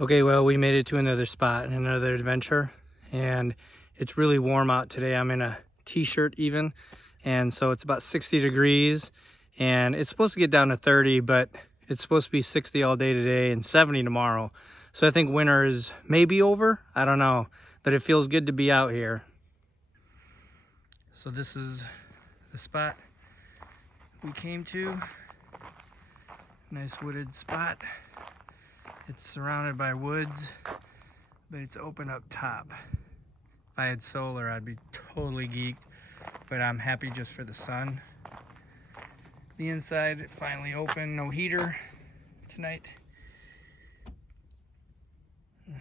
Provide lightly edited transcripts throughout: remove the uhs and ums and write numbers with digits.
Okay, well, we made it to another spot and another adventure, and it's really warm out today. I'm in a t-shirt even, and so it's about 60 degrees, and it's supposed to get down to 30, but it's supposed to be 60 all day today and 70 tomorrow. So I think winter is maybe over, I don't know, but it feels good to be out here. So this is the spot we came to. Nice wooded spot. It's surrounded by woods, but it's open up top. If I had solar, I'd be totally geeked, but I'm happy just for the sun. The inside finally open, no heater tonight.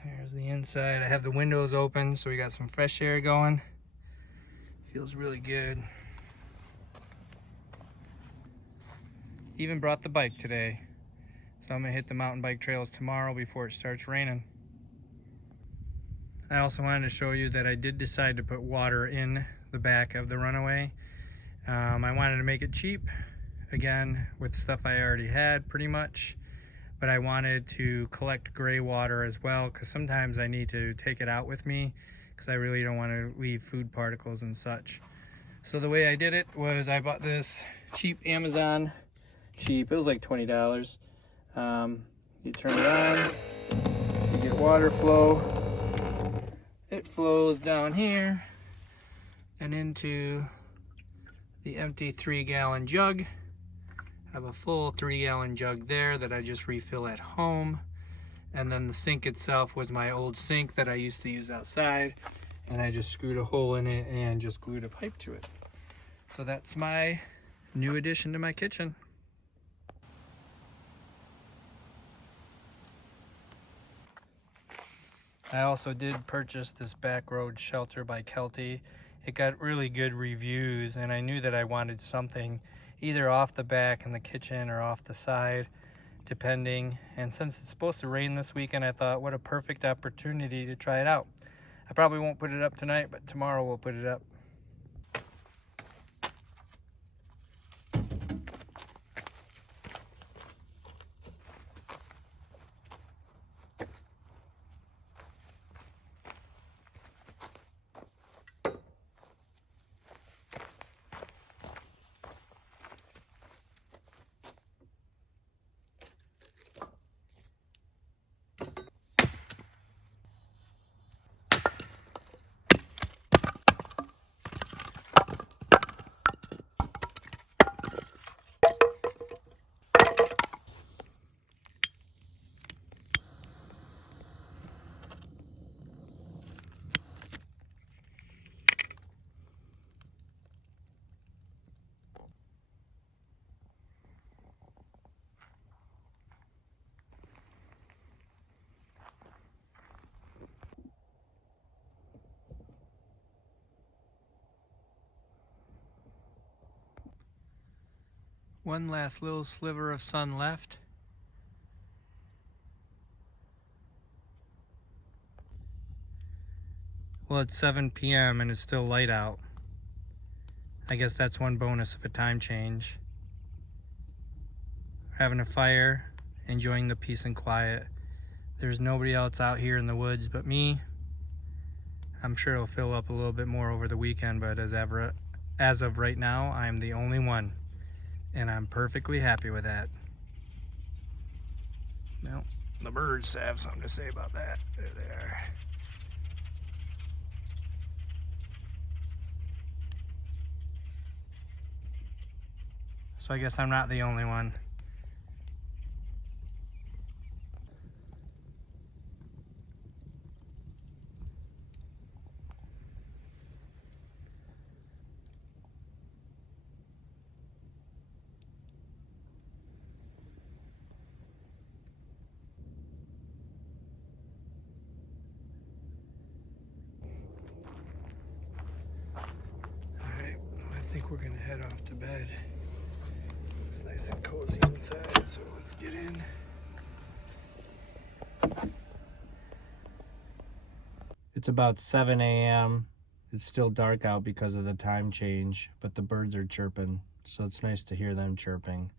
Here's the inside. I have the windows open, so we got some fresh air going. Feels really good. Even brought the bike today. So I'm gonna hit the mountain bike trails tomorrow before it starts raining. I also wanted to show you that I did decide to put water in the back of the Runaway. I wanted to make it cheap, again, with stuff I already had pretty much, but I wanted to collect gray water as well, because sometimes I need to take it out with me, because I really don't want to leave food particles and such. So the way I did it was I bought this cheap Amazon, it was like $20. You turn it on, you get water flow. It flows down here and into the empty 3-gallon jug. I have a full 3-gallon jug there that I just refill at home. And then the sink itself was my old sink that I used to use outside, and I just screwed a hole in it and just glued a pipe to it. So that's my new addition to my kitchen. I also did purchase this back road shelter by Kelty. It got really good reviews, and I knew that I wanted something either off the back in the kitchen or off the side, depending. And since it's supposed to rain this weekend, I thought what a perfect opportunity to try it out. I probably won't put it up tonight, but tomorrow we'll put it up. One last little sliver of sun left. Well, it's 7 p.m. and it's still light out. I guess that's one bonus of a time change. Having a fire, enjoying the peace and quiet. There's nobody else out here in the woods but me. I'm sure it'll fill up a little bit more over the weekend, but as of right now, I'm the only one. And I'm perfectly happy with that. Well, the birds have something to say about that. There they are. So I guess I'm not the only one. I think we're gonna head off to bed. It's nice and cozy inside, so let's get in. It's about 7 a.m. It's still dark out because of the time change, but the birds are chirping, so it's nice to hear them chirping.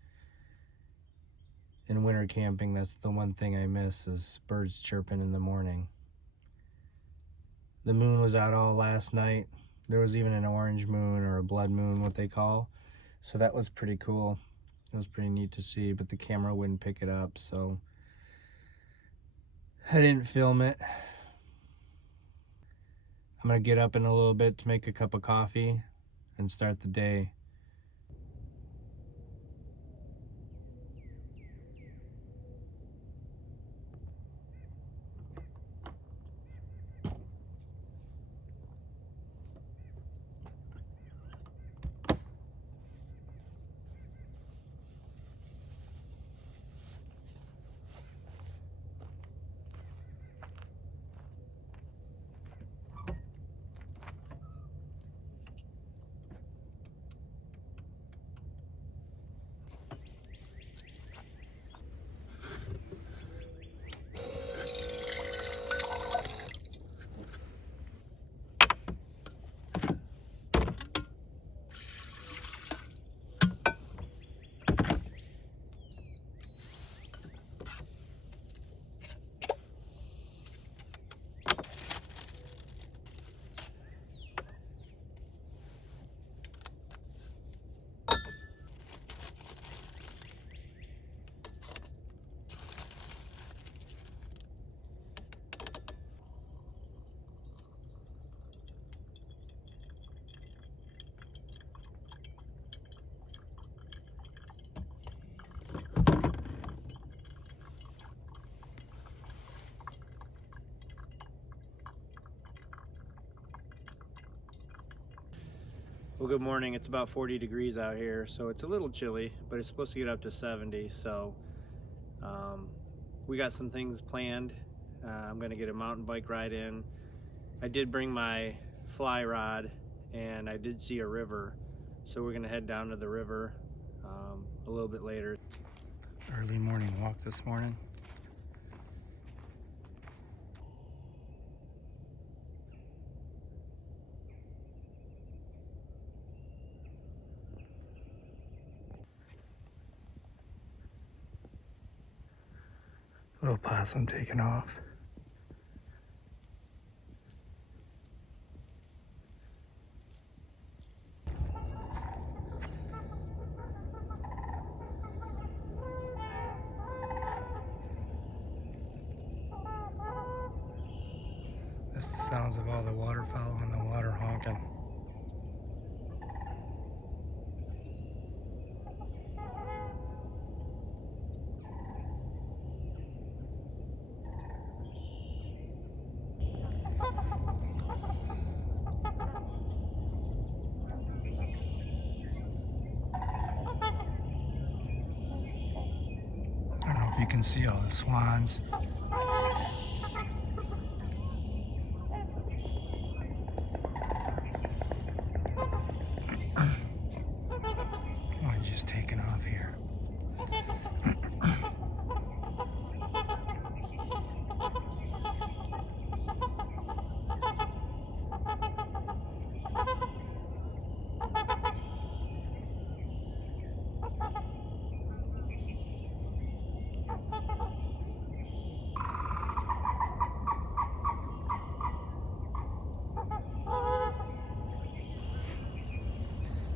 in winter camping, that's the one thing I miss, is birds chirping in the morning. The moon was out all last night. There was even an orange moon, or a blood moon, what they call. So that was pretty cool. It was pretty neat to see, but the camera wouldn't pick it up, so I didn't film it. I'm gonna get up in a little bit to make a cup of coffee and start the day. Well, good morning. It's about 40 degrees out here, so it's a little chilly, but it's supposed to get up to 70. So we got some things planned. I'm gonna get a mountain bike ride in. I did bring my fly rod, and I did see a river, so we're gonna head down to the river a little bit later. Early morning walk this morning. Little possum taking off. That's the sounds of all the waterfowl and the water honking. I don't know if you can see all the swans. Oh, he's just taking off here.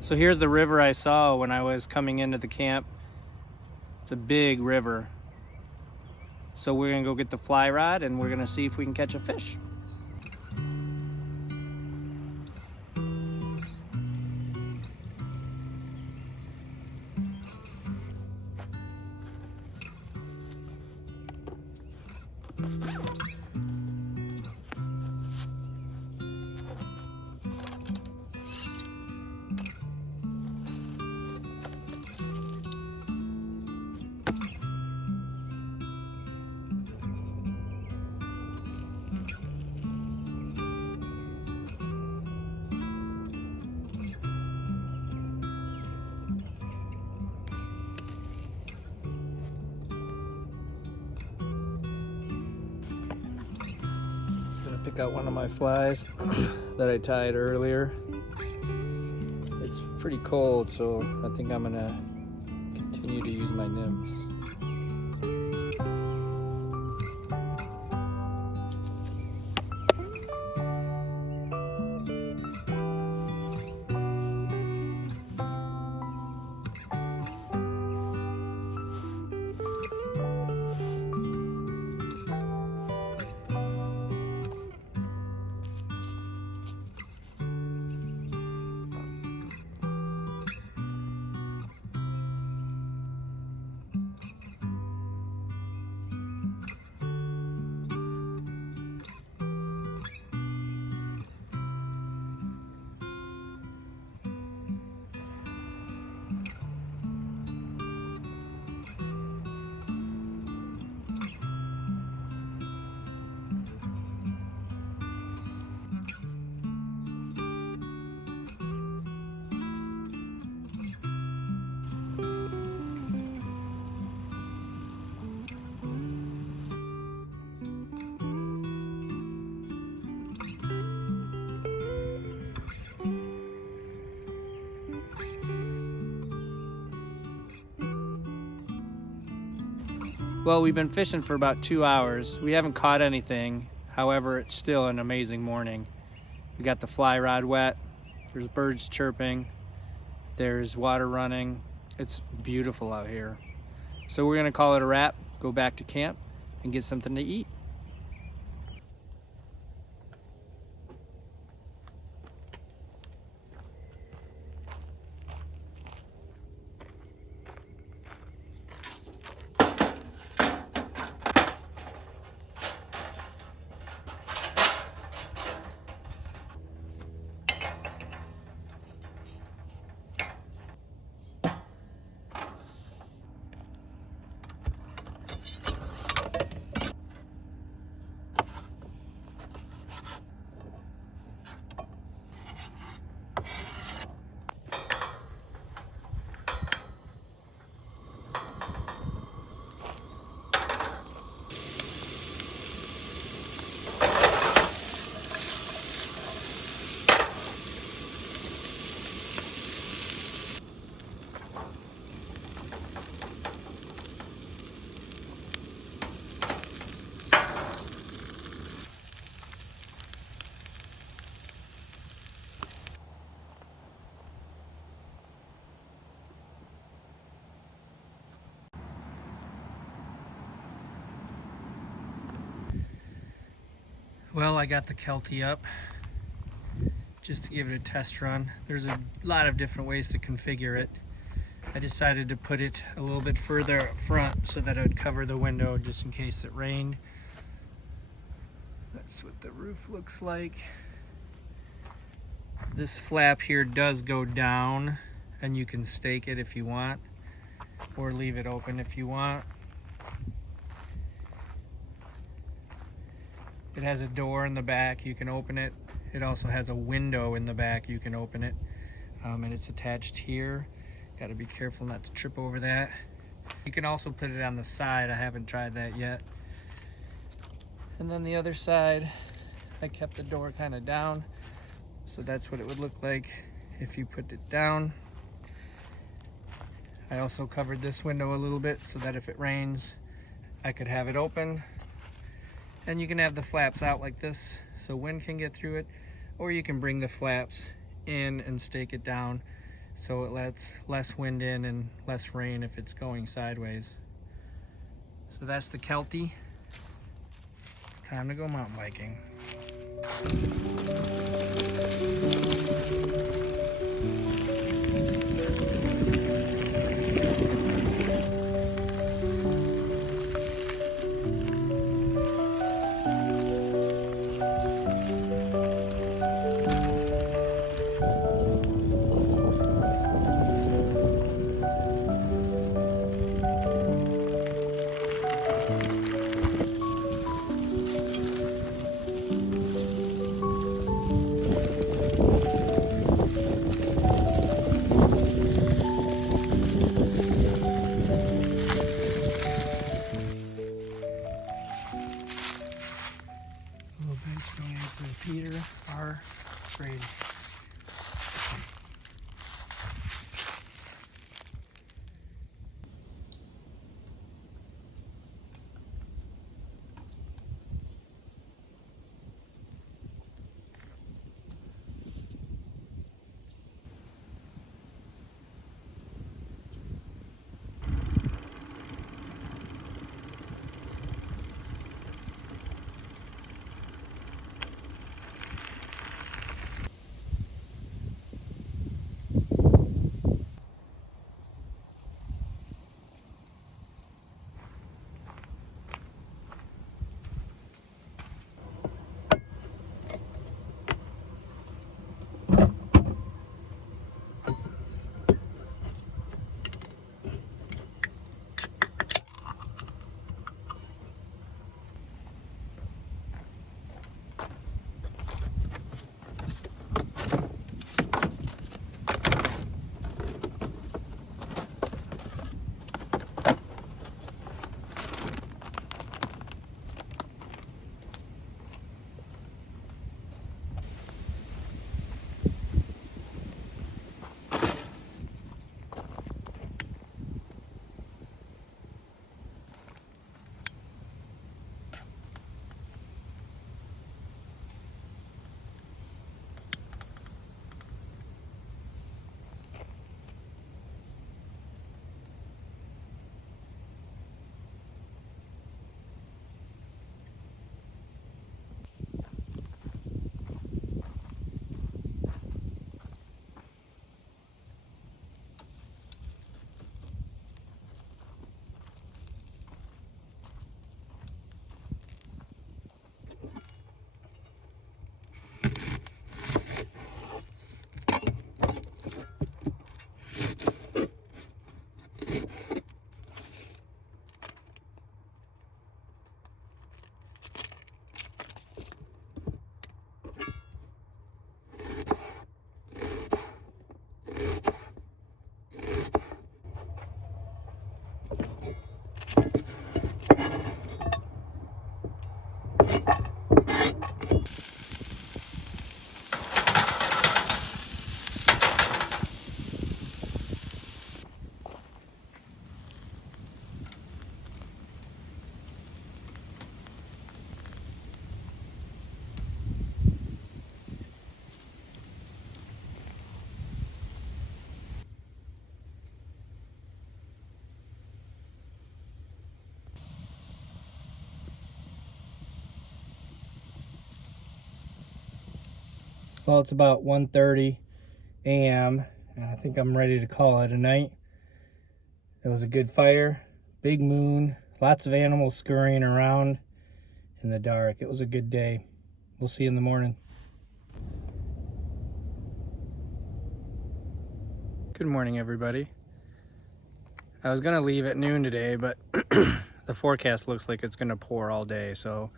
So here's the river I saw when I was coming into the camp. It's a big river. So we're gonna go get the fly rod and we're gonna see if we can catch a fish. Pick out one of my flies that I tied earlier. It's pretty cold, so I think I'm gonna continue to use my nymphs. Well, we've been fishing for about 2 hours. We haven't caught anything. However, it's still an amazing morning. We got the fly rod wet. There's birds chirping. There's water running. It's beautiful out here. So we're gonna call it a wrap, go back to camp, and get something to eat. Well, I got the Kelty up just to give it a test run. There's a lot of different ways to configure it. I decided to put it a little bit further up front so that it would cover the window just in case it rained. That's what the roof looks like. This flap here does go down, and you can stake it if you want, or leave it open if you want. It has a door in the back, you can open it. It also has a window in the back, you can open it. And it's attached here. Got to be careful not to trip over that. You can also put it on the side, I haven't tried that yet. And then the other side, I kept the door kind of down. So that's what it would look like if you put it down. I also covered this window a little bit so that if it rains, I could have it open. And you can have the flaps out like this so wind can get through it, or you can bring the flaps in and stake it down so it lets less wind in and less rain if it's going sideways. So that's the Kelty. It's time to go mountain biking. Well, it's about 1:30 a.m. and I think I'm ready to call it a night. It was a good fire, big moon, lots of animals scurrying around in the dark. It was a good day. We'll see you in the morning. Good morning, everybody. I was gonna leave at noon today, but the forecast looks like it's gonna pour all day, so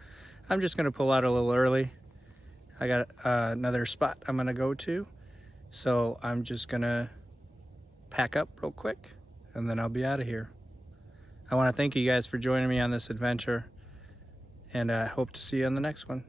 I'm just gonna pull out a little early. I got another spot I'm gonna go to, so I'm just gonna pack up real quick and then I'll be out of here. I want to thank you guys for joining me on this adventure, and I hope to see you on the next one.